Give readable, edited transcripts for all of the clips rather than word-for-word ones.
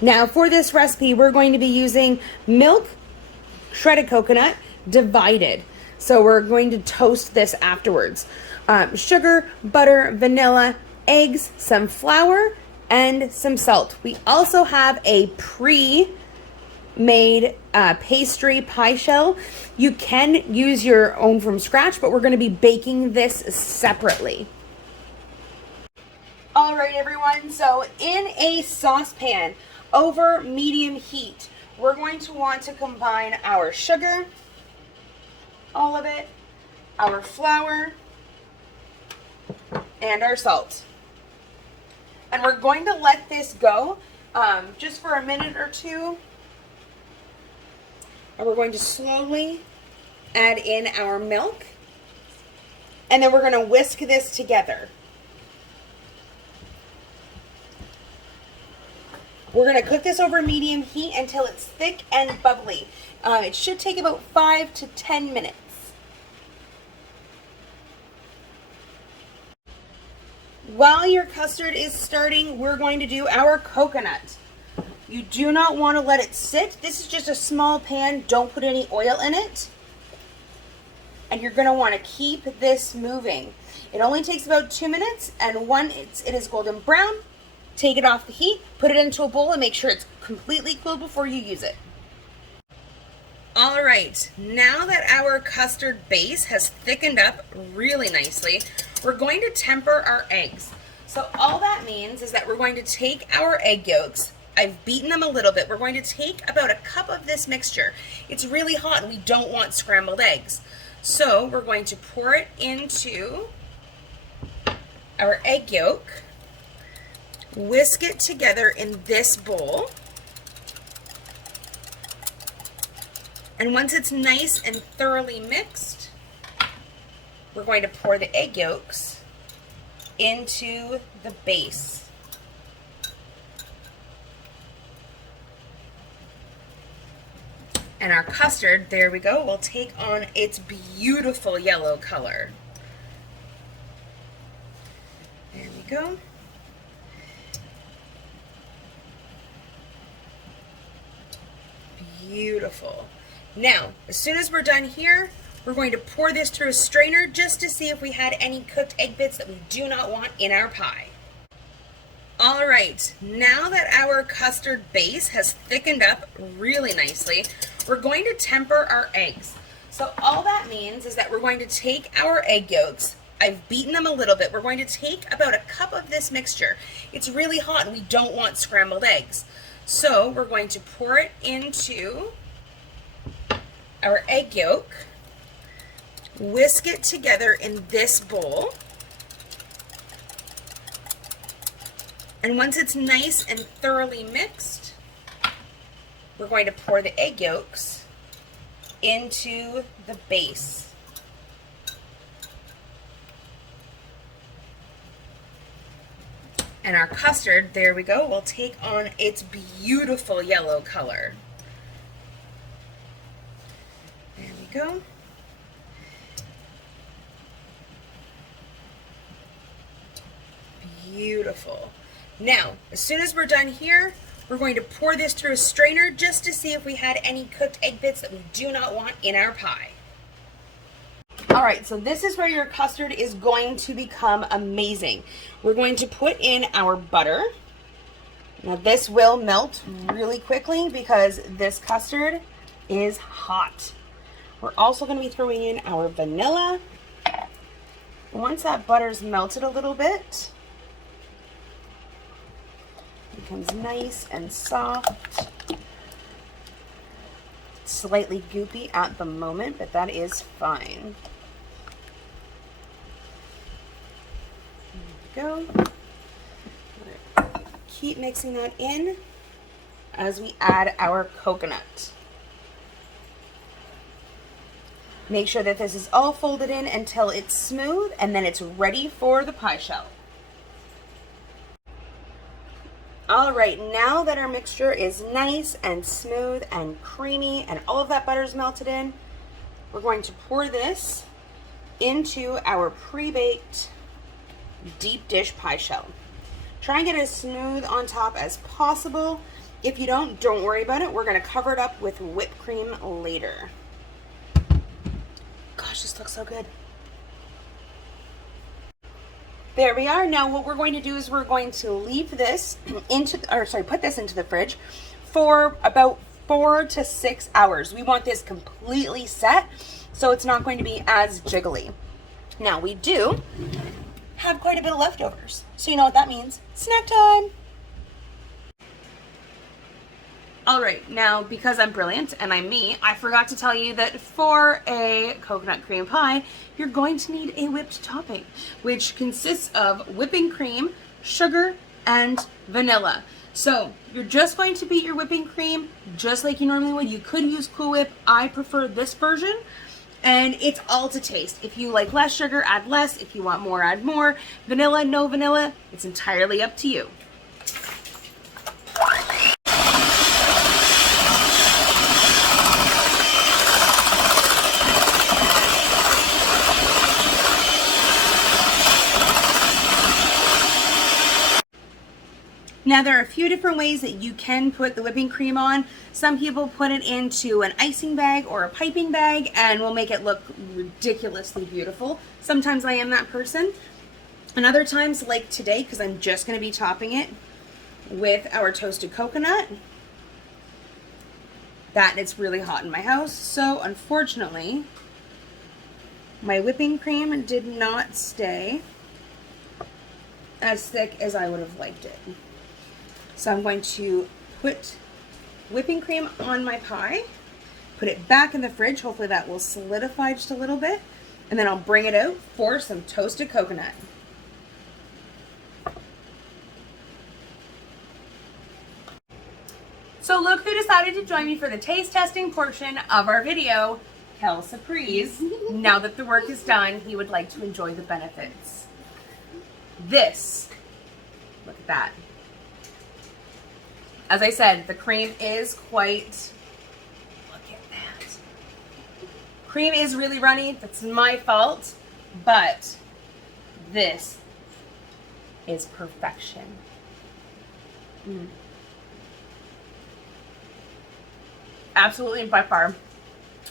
Now for this recipe, we're going to be using milk, shredded coconut, divided. So we're going to toast this afterwards. Sugar, butter, vanilla, eggs, some flour, and some salt. We also have a pre-made pastry pie shell. You can use your own from scratch, but we're going to be baking this separately. All right, everyone, so in a saucepan over medium heat, we're going to want to combine our sugar, all of it, our flour, and our salt. And we're going to let this go just for a minute or two. And we're going to slowly add in our milk. And then we're going to whisk this together. We're going to cook this over medium heat until it's thick and bubbly. It should take about 5 to 10 minutes. While your custard is starting, we're going to do our coconut. You do not want to let it sit. This is just a small pan. Don't put any oil in it. And you're going to want to keep this moving. It only takes about 2 minutes, and when it is golden brown, take it off the heat, put it into a bowl, and make sure it's completely cooled before you use it. All right, now that our custard base has thickened up really nicely, we're going to temper our eggs. So all that means is that we're going to take our egg yolks. I've beaten them a little bit. We're going to take about a cup of this mixture. It's really hot and we don't want scrambled eggs. So we're going to pour it into our egg yolk, whisk it together in this bowl. And once it's nice and thoroughly mixed, we're going to pour the egg yolks into the base. And our custard, there we go, will take on its beautiful yellow color. There we go. Beautiful. Now, as soon as we're done here, we're going to pour this through a strainer just to see if we had any cooked egg bits that we do not want in our pie. All right, now that our custard base has thickened up really nicely, we're going to temper our eggs. So all that means is that we're going to take our egg yolks. I've beaten them a little bit. We're going to take about a cup of this mixture. It's really hot and we don't want scrambled eggs. So we're going to pour it into our egg yolk, whisk it together in this bowl, and once it's nice and thoroughly mixed, we're going to pour the egg yolks into the base. And our custard, there we go, will take on its beautiful yellow color. There we go. Beautiful. Now, as soon as we're done here, we're going to pour this through a strainer just to see if we had any cooked egg bits that we do not want in our pie. All right, so this is where your custard is going to become amazing. We're going to put in our butter. Now this will melt really quickly because this custard is hot. We're also going to be throwing in our vanilla. Once that butter's melted a little bit, it becomes nice and soft. Slightly goopy at the moment, but that is fine. There we go. Keep mixing that in as we add our coconut. Make sure that this is all folded in until it's smooth, and then it's ready for the pie shell. All right, now that our mixture is nice and smooth and creamy and all of that butter is melted in, we're going to pour this into our pre-baked deep dish pie shell. Try and get as smooth on top as possible. If you don't worry about it. We're going to cover it up with whipped cream later. Gosh, this looks so good. There we are. Now what we're going to do is we're going to leave this put this into the fridge for about 4 to 6 hours. We want this completely set so it's not going to be as jiggly. Now we do have quite a bit of leftovers. So you know what that means. Snack time. All right, now because I'm brilliant and I'm me, I forgot to tell you that for a coconut cream pie, you're going to need a whipped topping, which consists of whipping cream, sugar, and vanilla. So you're just going to beat your whipping cream just like you normally would. You could use Cool Whip. I prefer this version. And it's all to taste. If you like less sugar, add less. If you want more, add more. Vanilla, no vanilla, it's entirely up to you. Now there are a few different ways that you can put the whipping cream on. Some people put it into an icing bag or a piping bag and will make it look ridiculously beautiful. Sometimes I am that person. And other times, like today, because I'm just going to be topping it with our toasted coconut, that it's really hot in my house. So unfortunately, my whipping cream did not stay as thick as I would have liked it. So I'm going to put whipping cream on my pie, put it back in the fridge. Hopefully that will solidify just a little bit. And then I'll bring it out for some toasted coconut. So look who decided to join me for the taste testing portion of our video, Kel Surprise. Now that the work is done, he would like to enjoy the benefits. This, look at that. As I said, the cream is quite, look at that. Cream is really runny, that's my fault, but this is perfection. Absolutely by far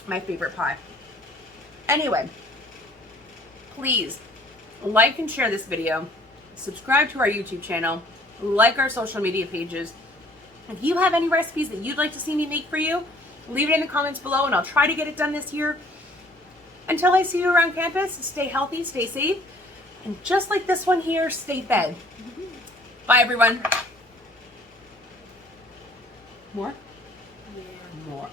my favorite pie. Anyway, please like and share this video, subscribe to our YouTube channel, like our social media pages. If you have any recipes that you'd like to see me make for you, leave it in the comments below and I'll try to get it done this year. Until I see you around campus, stay healthy, stay safe, and just like this one here, stay fed. Bye everyone. More? Yeah. More.